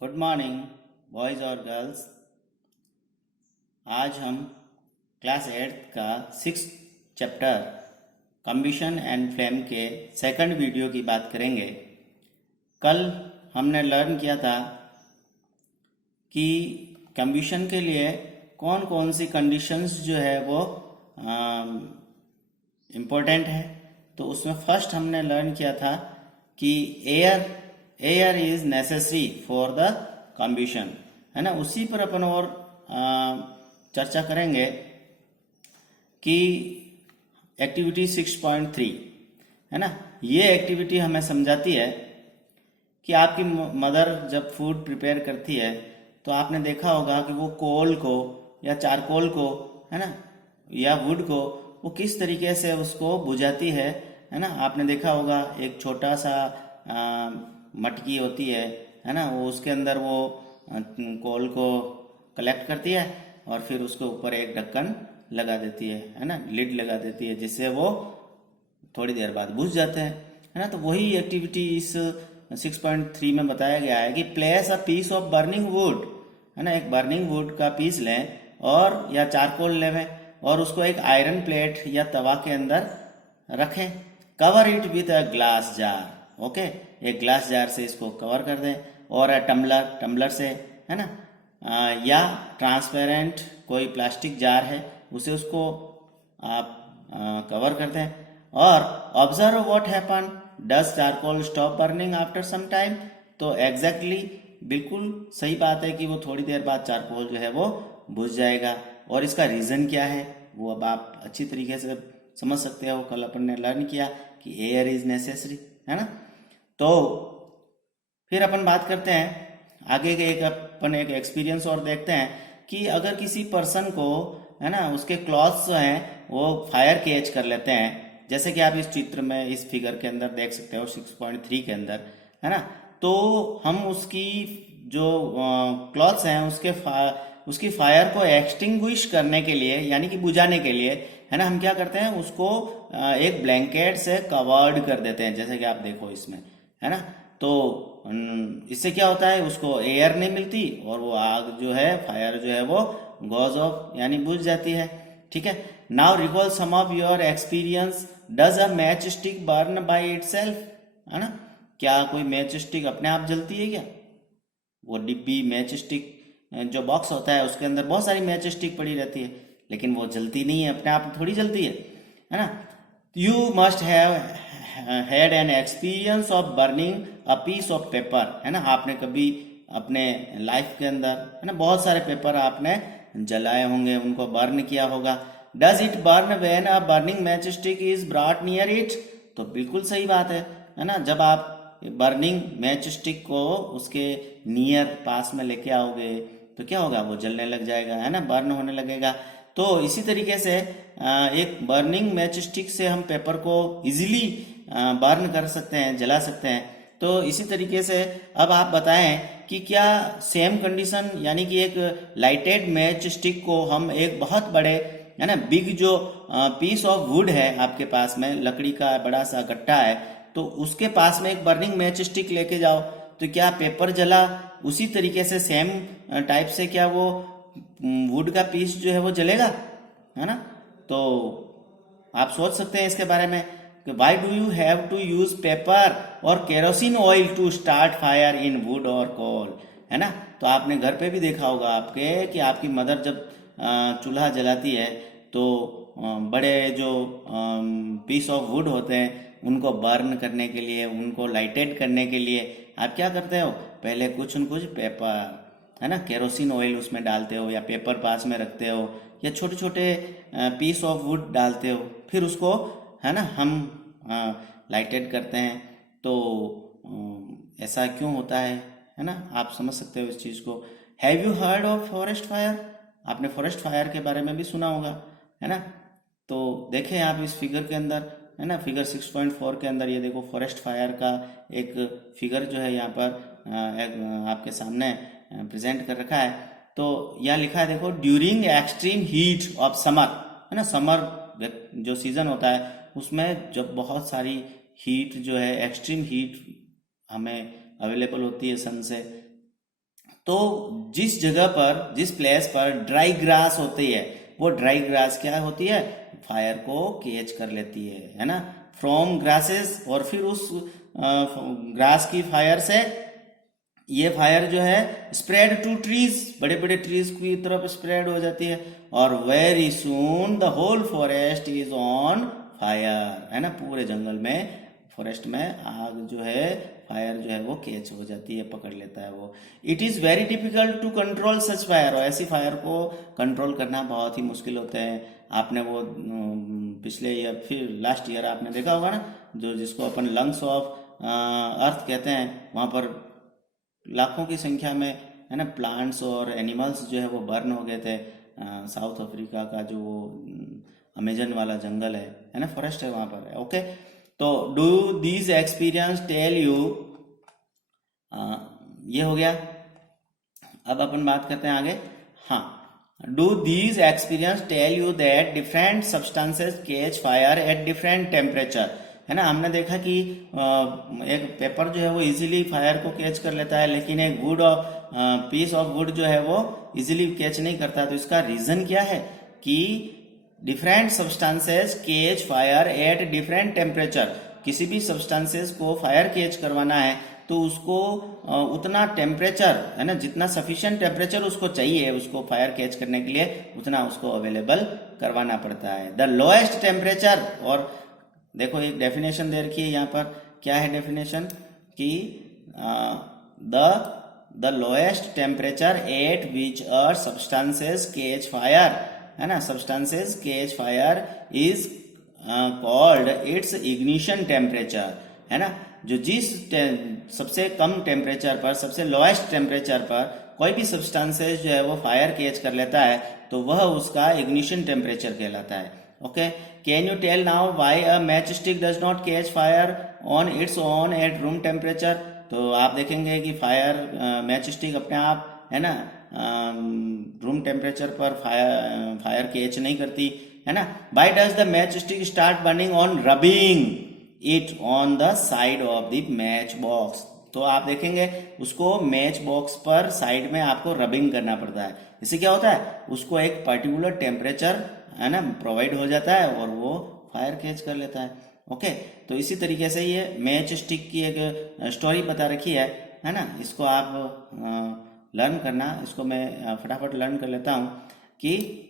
Good morning boys और girls. आज हम क्लास 8 का 6 चैप्टर कम्बिशन एंड फ्लेम के सेकंड वीडियो की बात करेंगे। कल हमने लर्न किया था कि कम्बिशन के लिए कौन कौन सी कंडीशंस जो है वो इम्पोर्टेंट है। तो उसमें फर्स्ट हमने लर्न किया था कि air is necessary for the कम्बिशन, है ना। उसी पर अपन और चर्चा करेंगे कि एक्टिविटी 6.3, है ना। ये एक्टिविटी हमें समझाती है कि आपकी मदर जब फूड प्रिपेयर करती है तो आपने देखा होगा कि वो कोल को या चारकोल को, है ना, या वुड को वो किस तरीके से उसको बुझाती है ना। आपने देखा होगा एक छोटा सा मटकी होती है ना, वो उसके अंदर वो कोल को कलेक्ट करती है और फिर उसके ऊपर एक ढक्कन लगा देती है ना, लिड लगा देती है, जिससे वो थोड़ी देर बाद बुझ जाते हैं, है ना। तो वही एक्टिविटी इस 6.3 में बताया गया है कि place a piece of burning wood, है ना, एक बर्निंग वुड का पीस लें और या चारकोल लें और उसको एक आयरन प्लेट या तवा के अंदर रखें। Cover it with a glass jar, okay, एक ग्लास जार से इसको कवर कर दें और टम्बलर से, है ना, या ट्रांसपेरेंट कोई प्लास्टिक जार है उसे उसको आप कवर कर दें और observe what happen, does charcoal stop burning after some time. तो एग्जैक्टली बिल्कुल सही बात है कि वो थोड़ी देर बाद चारकोल जो है वो बुझ जाएगा। और इसका रीज़न क्या है वो अब आप अच्छी तरीके से समझ सकते हो। कल अपन ने लर्न किया कि एयर इज नेसेसरी, है ना। तो फिर अपन बात करते हैं आगे के अपन एक एक्सपीरियंस और देखते हैं कि अगर किसी पर्सन को, है ना, उसके क्लॉथ्स जो हैं वो फायर कैच कर लेते हैं, जैसे कि आप इस चित्र में इस फिगर के अंदर देख सकते हो 6.3 के अंदर, है ना। तो हम उसकी जो क्लॉथ्स हैं उसकी फायर को एक्सटिंग्विश करने के लिए, यानी कि बुझाने के लिए, है ना, हम क्या करते हैं उसको एक ब्लैंकेट से कवर्ड कर देते हैं, जैसे कि आप देखो इसमें, है ना। तो इससे क्या होता है, उसको एयर नहीं मिलती और वो आग जो है, फायर जो है वो गोज ऑफ यानी बुझ जाती है। ठीक है। Now recall some of your experience, does a match stick burn by itself, है ना। क्या कोई मैच स्टिक अपने आप जलती है क्या? वो डिब्बी मैच स्टिक जो बॉक्स होता है उसके अंदर बहुत सारी मैच स्टिक पड़ी रहती है, लेकिन वो जलती नहीं है, अपने आप थोड़ी जलती है ना। You must have had an experience of burning a piece of paper, है ना। आपने कभी अपने लाइफ के अंदर, है ना, बहुत सारे पेपर आपने जलाए होंगे, उनको बर्न किया होगा। Does it burn when a burning match stick is brought near it? तो बिल्कुल सही बात है ना। जब आप बर्निंग मैच स्टिक को उसके नियर पास में लेके आओगे तो क्या होगा, वो जलने लग जाएगा, है ना, बर्न होने लगेगा। तो इसी तरीके से एक बर्निंग मैच स्टिक से हम पेपर को इजीली बर्न कर सकते हैं, जला सकते हैं। तो इसी तरीके से अब आप बताएं कि क्या सेम कंडीशन, यानी कि एक लाइटेड मैच स्टिक को हम एक बहुत बड़े, है ना, बिग जो पीस ऑफ वुड है आपके पास में, लकड़ी का बड़ा सा गट्टा है, तो उसके पास में एक बर्निंग मैच स्टिक लेके जाओ तो क्या पेपर जला उसी तरीके से सेम टाइप से क्या वो वुड का पीस जो है वो जलेगा, है ना। तो आप सोच सकते हैं इसके बारे में कि why do you have to use paper और kerosene oil to start fire in wood और कोल, है ना। तो आपने घर पे भी देखा होगा आपके कि आपकी मदर जब चूल्हा जलाती है तो बड़े जो पीस ऑफ वुड होते हैं उनको बर्न करने के लिए, उनको लाइटेड करने के लिए आप क्या करते हो, पहले कुछ न कुछ पेपर, है ना, केरोसिन ऑयल उसमें डालते हो या पेपर पास में रखते हो या छोटे छोटे पीस ऑफ वुड डालते हो, फिर उसको, है ना, हम लाइटेड करते हैं। तो ऐसा क्यों होता है ना, आप समझ सकते हो इस चीज़ को। Have you heard of forest fire? आपने फॉरेस्ट फायर के बारे में भी सुना होगा, है ना। तो देखें आप इस फिगर के अंदर, है ना, फिगर 6.4 के अंदर ये देखो फॉरेस्ट फायर का एक फिगर जो है यहाँ पर आपके सामने प्रेजेंट कर रखा है। तो यहाँ लिखा है देखो, during extreme heat of summer, है ना, समर जो सीजन होता है उसमें जब बहुत सारी हीट जो है, एक्सट्रीम हीट हमें अवेलेबल होती है सन से, तो जिस जगह पर, जिस प्लेस पर ड्राई ग्रास होती है, वो ड्राई ग्रास क्या होती है, फायर को कैच कर लेती है ना, फ्रॉम ग्रासेस। और फिर उस ग्रास की फायर से ये फायर जो है स्प्रेड टू ट्रीज, बड़े बड़े ट्रीज की तरफ स्प्रेड हो जाती है, और very soon the whole forest is on fire, है ना, पूरे जंगल में, फॉरेस्ट में आग जो है, फायर जो है वो कैच हो जाती है, पकड़ लेता है वो। It is very difficult to control such fire, और ऐसी फायर को कंट्रोल करना बहुत ही मुश्किल होता है। आपने वो पिछले या फिर लास्ट ईयर आपने देखा होगा ना, जो जिसको अपन लंग्स ऑफ अर्थ कहते हैं, वहां पर लाखों की संख्या में, है ना, प्लांट्स और एनिमल्स जो है वो बर्न हो गए थे। साउथ अफ्रीका का जो वो अमेजन वाला जंगल है ना, फॉरेस्ट है वहां पर। ओके, तो do these experience tell you, ये हो गया। अब अपन बात करते हैं आगे। हाँ, do these experience tell you that different substances catch fire at different temperature, है ना। हमने देखा कि एक पेपर जो है वो इजीली फायर को कैच कर लेता है, लेकिन एक would of peace of would जो है वो इजीली कैच नहीं करता। तो इसका रीजन क्या है कि different substances catch fire at different temperature, किसी भी सब्सटेंसेस को फायर कैच करवाना है तो उसको उतना टेम्परेचर, है ना, जितना सफिशिएंट टेम्परेचर उसको चाहिए उसको फायर कैच करने के लिए, उतना उसको अवेलेबल करवाना पड़ता है। द लोएस्ट टेम्परेचर, और देखो एक डेफिनेशन दे रखी है यहाँ पर, क्या है डेफिनेशन कि the lowest temperature at which a substances catch fire, है ना, substances catch fire is called its ignition temperature, है ना। जो जिस सबसे कम टेम्परेचर पर, सबसे लोएस्ट टेम्परेचर पर कोई भी सब्सटेंसेस जो है वो फायर कैच कर लेता है तो वह उसका इग्निशन टेम्परेचर कहलाता है। Okay, can you tell now why a match stick does not catch fire on its own at room temperature. तो आप देखेंगे कि फायर मैच स्टिक अपने आप, है ना, रूम टेम्परेचर पर फायर कैच नहीं करती, है ना। Why does the match stick start burning on rubbing it on the side of the match box. तो आप देखेंगे उसको मैच बॉक्स पर साइड में आपको रबिंग करना पड़ता है। इससे क्या होता है, उसको एक पर्टिकुलर टेम्परेचर, है ना, प्रोवाइड हो जाता है और वो फायर कैच कर लेता है। ओके, तो इसी तरीके से ये मैच स्टिक की एक स्टोरी बता रखी है ना। इसको आप लर्न करना, इसको मैं फटाफट लर्न कर लेता हूं कि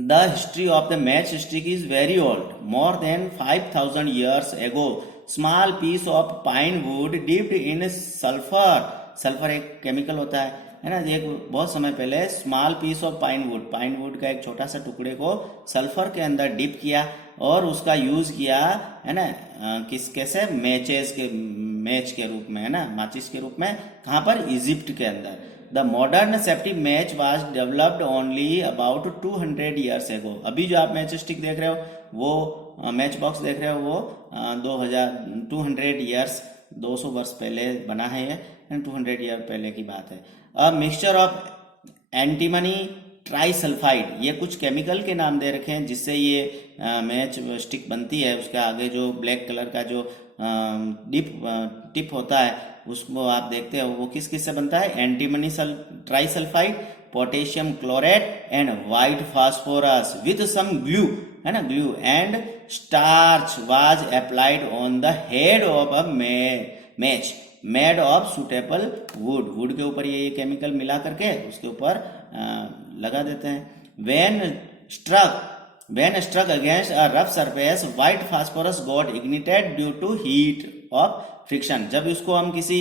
the history of the match stick is very old, more than 5000 years ago small piece of pine wood dipped in sulphur, sulphur एक केमिकल होता है ना, एक बहुत समय पहले small piece of pine wood का एक छोटा सा टुकड़े को सल्फर के अंदर डिप किया और उसका यूज किया, है ना, कैसे, मैच के रूप में, है ना, माचिस के रूप में। कहां पर, इजिप्ट के अंदर। The modern safety match was developed only about 200 years ago। अभी जो आप मैच स्टिक देख रहे हो, वो मैच बॉक्स देख रहे हो, वो 200 years 200 वर्ष पहले बना है ये, 200 ईयर पहले की बात है। A mixture of antimony trisulphide, ये कुछ केमिकल के नाम दे रखे हैं जिससे ये मैच स्टिक बनती है। उसके आगे जो ब्लैक कलर का जो टिप होता है उसको आप देखते हो, वो किस किस से बनता है, antimony trisulphide, potassium chloride and white phosphorus with some glue, है ना, glue and starch was applied on the head of a match made of suitable wood के ऊपर ये केमिकल मिला करके उसके ऊपर लगा देते हैं। When struck against a rough surface, white phosphorus got ignited due to heat of friction। जब उसको हम किसी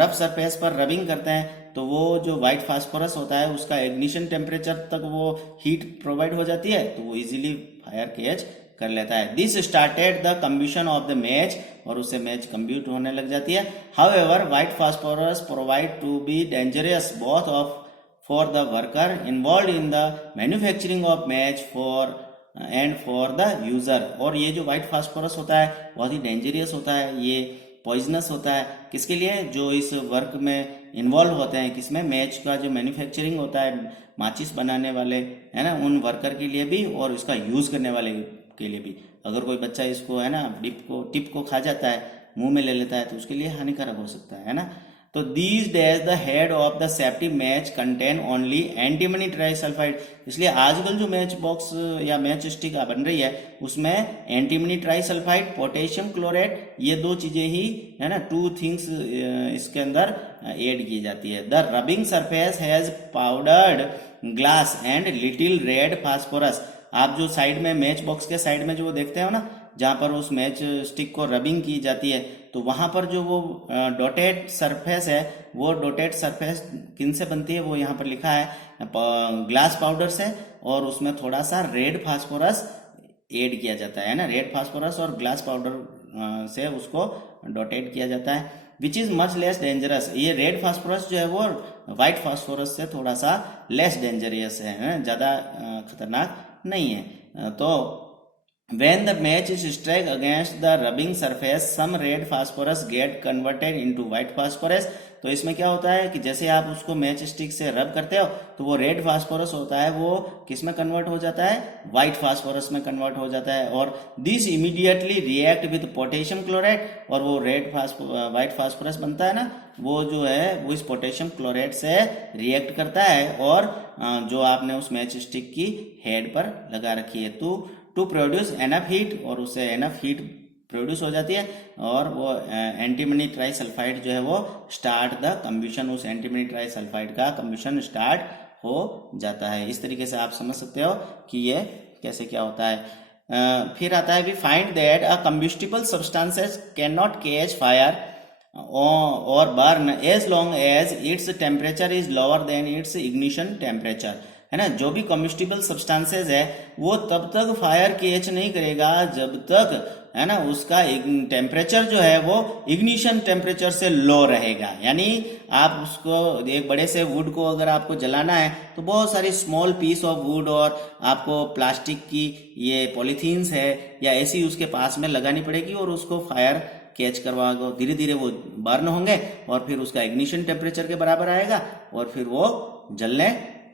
रफ सरफेस पर रबिंग करते हैं तो वो जो व्हाइट फास्फोरस होता है उसका इग्निशन टेम्परेचर तक वो हीट प्रोवाइड हो जाती है तो वो इजीली फायर कैच कर लेता है। This started the combustion of the match, और उससे मैच कंब्यूट होने लग जाती है। However white phosphorus provide to be dangerous both of for the worker involve in the manufacturing of match and for the user. और ये जो white phosphorus होता है बहुत ही डेंजरियस होता है, ये पॉइजनस होता है किसके लिए, जो इस वर्क में इन्वॉल्व होते हैं, किसमें, मैच का जो मैन्युफैक्चरिंग होता है, माचिस बनाने वाले, है ना, उन वर्कर के लिए भी और इसका यूज करने वाले के लिए भी। अगर कोई बच्चा इसको, है ना, टिप को खा जाता है, मुंह में ले लेता है तो उसके लिए हानिकारक हो सकता है ना। तो these days the head of the safety match contain only antimony trisulphide, इसलिए आजकल जो मैच बॉक्स या मैच स्टिक बन रही है उसमें एंटीमनी ट्राइसल्फाइड, पोटेशियम क्लोराइड, ये दो चीजें ही है ना, 2 थिंग्स इसके अंदर ऐड की जाती है। The rubbing surface has powdered glass and little red phosphorus. आप जो साइड में मैच बॉक्स के साइड में जो देखते हो ना, जहां पर उस मैच स्टिक को रबिंग की जाती है, तो वहां पर जो वो डॉटेड सरफेस है, वो डॉटेड सरफेस किन से बनती है, वो यहाँ पर लिखा है ग्लास पाउडर से, और उसमें थोड़ा सा रेड फास्फोरस ऐड किया जाता है ना, रेड फास्फोरस और ग्लास पाउडर से उसको डॉटेड किया जाता है, which is much less dangerous. ये रेड फास्फोरस जो है वो व्हाइट फास्फोरस से थोड़ा सा लेस डेंजरियस है, ज्यादा खतरनाक नहीं है। तो when the match is struck against the rubbing surface, some red phosphorus get converted into white phosphorus। तो इसमें क्या होता है कि जैसे आप उसको मैच स्टिक से रब करते हो तो वो रेड फास्फोरस होता है, वो किस में कन्वर्ट हो जाता है, व्हाइट फास्फोरस में कन्वर्ट हो जाता है, और this immediately react with potassium chloride, और वो व्हाइट फास्फोरस बनता है ना, वो जो है वो इस पोटेशियम क्लोराइड से रिएक्ट करता है, और जो आपने उस मैच स्टिक की हेड पर लगा रखी है टू प्रोड्यूस एनफ हीट, और उससे एनफ हीट प्रोड्यूस हो जाती है, और वो एंटीमनी ट्राइसल्फाइड जो है वो स्टार्ट द कम्बशन, उस एंटीमनी ट्राइसल्फाइड का कम्बशन स्टार्ट हो जाता है। इस तरीके से आप समझ सकते हो कि ये कैसे क्या होता है। फिर आता है we find that a combustible substances can not catch fire और burn as long as its temperature is lower than its ignition temperature, है ना। जो भी कम्बस्टिबल सब्सटेंसेस है वो तब तक फायर कैच नहीं करेगा जब तक, है ना, उसका टेम्परेचर जो है वो इग्निशन टेम्परेचर से लो रहेगा। यानी आप उसको एक बड़े से वुड को अगर आपको जलाना है तो बहुत सारी स्मॉल पीस ऑफ वुड और आपको प्लास्टिक की ये पॉलीथीन्स है या ऐसी उसके पास में लगानी पड़ेगी, और उसको फायर कैच करवा दो, धीरे धीरे वो बर्न होंगे और फिर उसका इग्निशन टेम्परेचर के बराबर आएगा और फिर वो जलने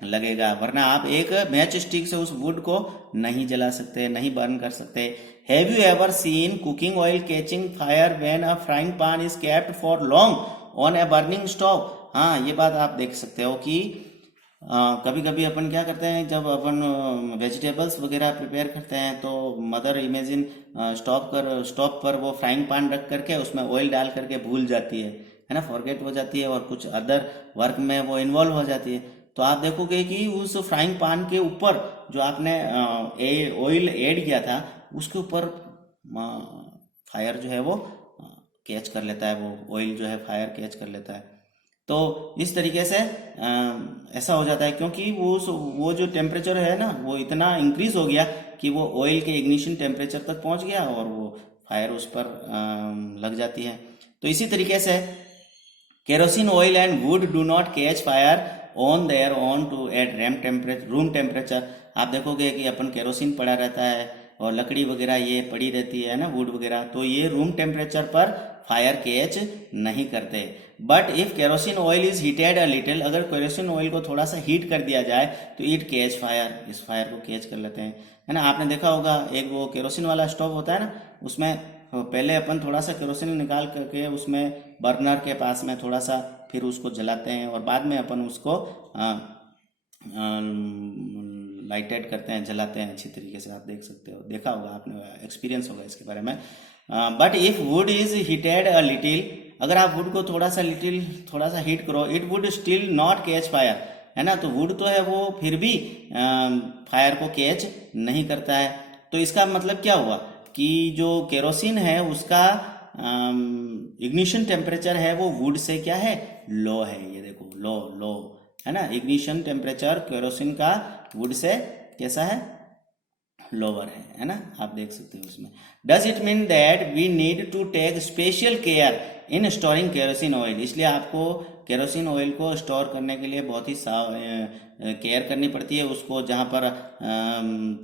लगेगा। वरना आप एक मैच स्टिक से उस वुड को नहीं जला सकते, नहीं बर्न कर सकते। Have you ever seen cooking oil catching fire when a frying pan is kept for long on a burning stove? हाँ, ये बात आप देख सकते हो कि कभी कभी अपन क्या करते हैं, जब अपन वेजिटेबल्स वगैरह प्रिपेयर करते हैं तो मदर इमेजिन स्टोव पर वो फ्राइंग पैन रख करके उसमें ऑयल डाल करके भूल जाती है ना, फॉरगेट हो जाती है और कुछ अदर वर्क में वो इन्वॉल्व हो जाती है। तो आप देखोगे कि उस फ्राइंग पैन के ऊपर जो आपने ऑयल ऐड किया था उसके ऊपर फायर जो है वो कैच कर लेता है, वो ऑयल जो है फायर कैच कर लेता है। तो इस तरीके से ऐसा हो जाता है क्योंकि वो जो टेम्परेचर है ना वो इतना इंक्रीज हो गया कि वो ऑयल के इग्निशन टेम्परेचर तक पहुंच गया और वो फायर उस पर लग जाती है। तो इसी तरीके से kerosene oil and wood do not catch fire on their own too at room temperature. आप देखोगे कि अपन केरोसिन पड़ा रहता है और लकड़ी वगैरह ये पड़ी रहती है ना, वुड वगैरह, तो ये रूम टेम्परेचर पर फायर कैच नहीं करते। But if kerosene oil is heated a little, अगर केरोसिन ऑयल को थोड़ा सा हीट कर दिया जाए तो इट कैच फायर, इस फायर को कैच कर लेते हैं, है ना। आपने देखा होगा एक वो केरोसिन वाला स्टोव होता है ना, उसमें पहले अपन थोड़ा सा केरोसिन निकाल करके उसमें बर्नर के पास में थोड़ा सा फिर उसको जलाते हैं और बाद में अपन उसको लाइटेड करते हैं, जलाते हैं अच्छी तरीके से। आप देख सकते हो, देखा होगा आपने, एक्सपीरियंस होगा इसके बारे में। But if would is heated a little, अगर आप वुड को थोड़ा सा हीट करो, it would still not catch fire, है ना। तो वुड तो है वो फिर भी फायर को कैच नहीं करता है। तो इसका मतलब क्या हुआ कि जो केरोसिन है उसका इग्निशन टेम्परेचर है वो वुड से क्या है, लो है। ये देखो, लो है ना, इग्निशन टेम्परेचर केरोसिन का वुड से कैसा है, लोअर है ना। आप देख सकते हो उसमें। Does it mean that we need to take special care in storing kerosene oil? इसलिए आपको केरोसिन ऑयल को स्टोर करने के लिए बहुत ही केयर करनी पड़ती है। उसको जहां पर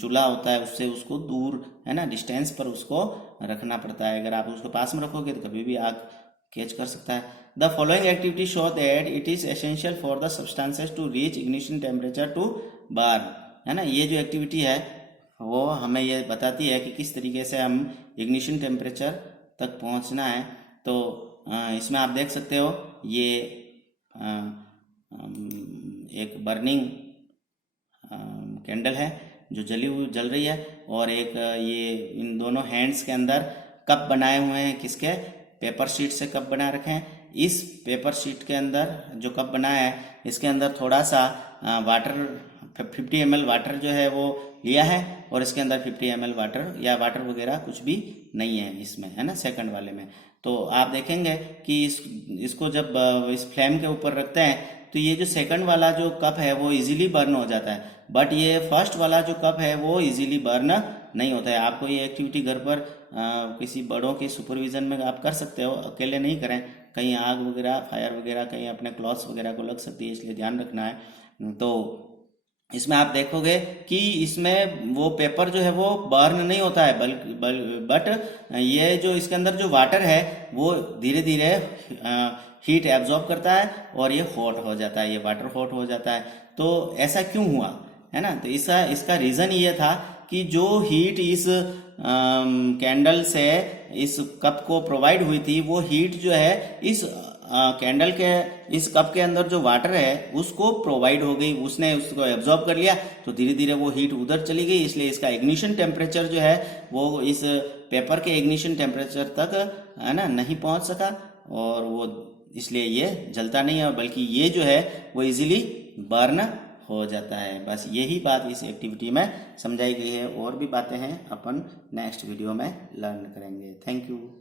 चूल्हा होता है उससे उसको दूर, है ना, डिस्टेंस पर उसको रखना पड़ता है। अगर आप उसको पास में रखोगे तो कभी भी आग कैच कर सकता है। The following activity show that it is essential for the substances to reach ignition temperature to burn, है ना। ये जो एक्टिविटी है वो हमें ये बताती है कि किस तरीके से हम इग्निशन टेम्परेचर तक पहुंचना है। तो इसमें आप देख सकते हो ये एक बर्निंग कैंडल है जो जल रही है, और एक ये इन दोनों हैंड्स के अंदर कप बनाए हुए हैं, किसके, पेपर शीट से कप बना रखे हैं। इस पेपर शीट के अंदर जो कप बनाया है, इसके अंदर थोड़ा सा वाटर 50 ml वाटर जो है वो लिया है, और इसके अंदर 50 ml वाटर या वाटर वगैरह कुछ भी नहीं है इसमें, है ना, सेकंड वाले में। तो आप देखेंगे कि इसको जब इस फ्लेम के ऊपर रखते हैं तो ये जो सेकंड वाला जो कप है वो इजीली बर्न हो जाता है, बट ये फर्स्ट वाला जो कप है वो इजीली बर्न नहीं होता है। आपको ये एक्टिविटी घर पर किसी बड़ों के सुपरविजन में आप कर सकते हो, अकेले नहीं करें, कहीं आग वगैरह, फायर वगैरह, कहीं अपने क्लॉथ्स वगैरह को लग सकती है, इसलिए ध्यान रखना है। तो इसमें आप देखोगे कि इसमें वो पेपर जो है वो बर्न नहीं होता है, बट ये जो इसके अंदर जो वाटर है वो धीरे धीरे हीट एब्जॉर्ब करता है और ये हॉट हो जाता है, ये वाटर हॉट हो जाता है। तो ऐसा क्यों हुआ, है ना? तो इसका रीजन ये था कि जो हीट इस कैंडल से इस कप को प्रोवाइड हुई थी, वो हीट जो है इस कैंडल के इस कप के अंदर जो वाटर है उसको प्रोवाइड हो गई, उसने उसको एब्जॉर्ब कर लिया, तो धीरे धीरे वो हीट उधर चली गई, इसलिए इसका इग्निशन टेम्परेचर जो है वो इस पेपर के इग्निशन टेम्परेचर तक, है ना, नहीं पहुंच सका, और वो इसलिए ये जलता नहीं है, बल्कि ये जो है वो इजीली बर्न हो जाता है। बस यही बात इस एक्टिविटी में समझाई गई है, और भी बातें हैं अपन नेक्स्ट वीडियो में लर्न करेंगे। Thank you.